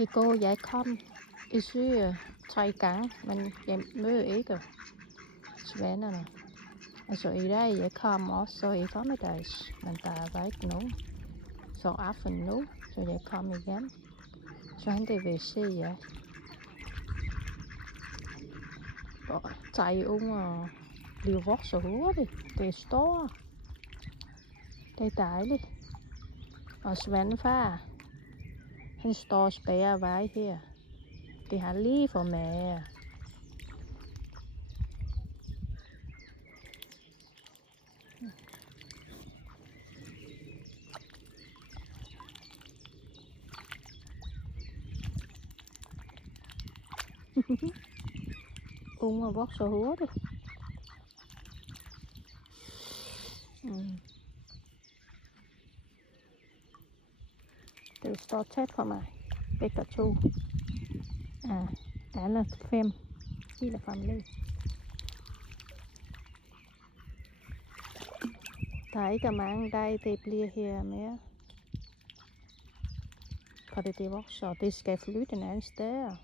I går jeg kom i Syge 3 gange, men jeg møder ikke svanerne. Altså i dag jeg kom også i formiddags, men der var ikke nogen. Så aften nu, så jeg kom igen. Så hentede vi se jer. Og 3 unger bliver vokset hurtigt. Det er store. Det er dejligt. Og svanefar, han står og spærrer vej her. Det har lige for mage. Unger vokser hurtigt. Det står tæt for mig. Begge to. Ja, alle 5. Hele familien. Der er ikke mange dage, det bliver her mere. For det vokser, og det skal flytte en anden sted.